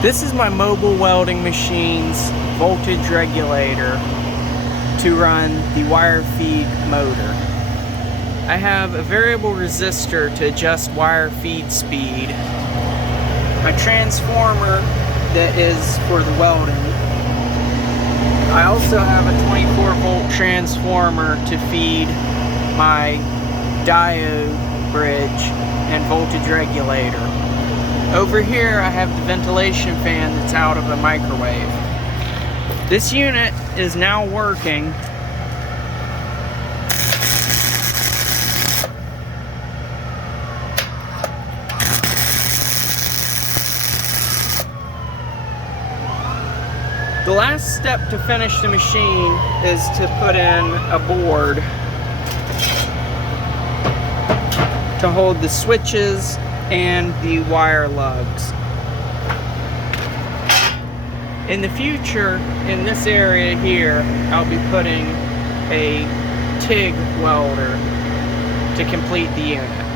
This is my mobile welding machine's voltage regulator to run the wire feed motor. I have a variable resistor to adjust wire feed speed, my transformer that is for the welding. I also have a 24 volt transformer to feed my diode bridge and voltage regulator. Over here I have the ventilation fan that's out of a microwave. This unit is now working. The last step to finish the machine is to put in a board to hold the switches and the wire lugs. In the future, in this area here, I'll be putting a TIG welder to complete the unit.